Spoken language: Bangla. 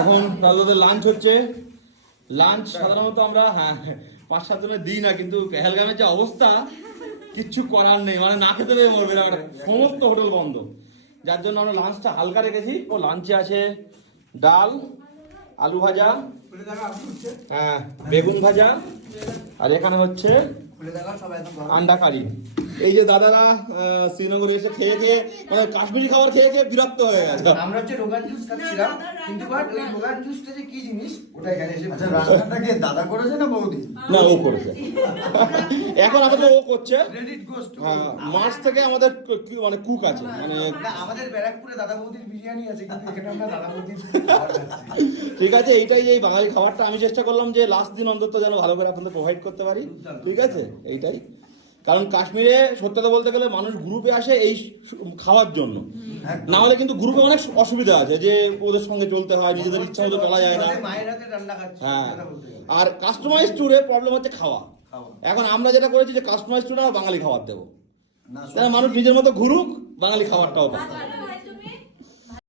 এখন তাদের লাঞ্চ হচ্ছে। লাঞ্চ সাধারণত আমরা 5-7 জনের দিই না, কিন্তু পেহেলগামের যে অবস্থা কিচ্ছু করার নেই, মানে না খেতে পেয়ে মরবে, সমস্ত হোটেল বন্ধ, যার জন্য আমরা লাঞ্চটা হালকা রেখেছি। ও লাঞ্চে আছে ডাল, আলু ভাজা, বেগুন ভাজা, আর এখানে হচ্ছে আন্ডা কারি। এই যে দাদারা শ্রীনগরে এসে খেয়ে খেয়ে, মানে কাশ্মীরি খাবার খেয়ে খেয়ে বিরক্ত হয়ে গেছে। আমরা হচ্ছে রোগান জুস খাচ্ছিলাম, কিন্তু বাট ওই রোগান জুসটা যে কি জিনিস ওটা এখানে এসে রান্নাটাকে দাদা করেছে না বৌদি? না, ও করেছে। এখন আপাতত ও করছে। মার্চ থেকে আমাদের মানে কুক আছে, মানে আমাদের ব্যারাকপুরে দাদা বৌদির বিরিয়ানি আছে, কিন্তু এখানে আমরা দাদা বৌদির ঠিক আছে। এইটাই, এই বাঙালি খাবারটা আমি চেষ্টা করলাম যে লাস্ট দিন অন্তত যেন ভালো করে আপনাদের প্রোভাইড করতে পারি। ঠিক আছে, এইটাই। কারণ কাশ্মীরে সত্যতা বলতে গেলে মানুষ গ্রুপে আসে এই খাওয়ার জন্য, না হলে কিন্তু গ্রুপে অনেক অসুবিধা আছে, যে ওদের সঙ্গে চলতে হয়, নিজেদের ইচ্ছা মতো চলা যায় না। হ্যাঁ, আর কাস্টমাইজ ট্যুরে প্রবলেম হচ্ছে খাওয়া। এখন আমরা যেটা করেছি যে কাস্টমাইজ ট্যুরে বাঙালি খাবার দেবো, মানুষ নিজের মতো ঘুরুক, বাঙালি খাবারটাও পায়।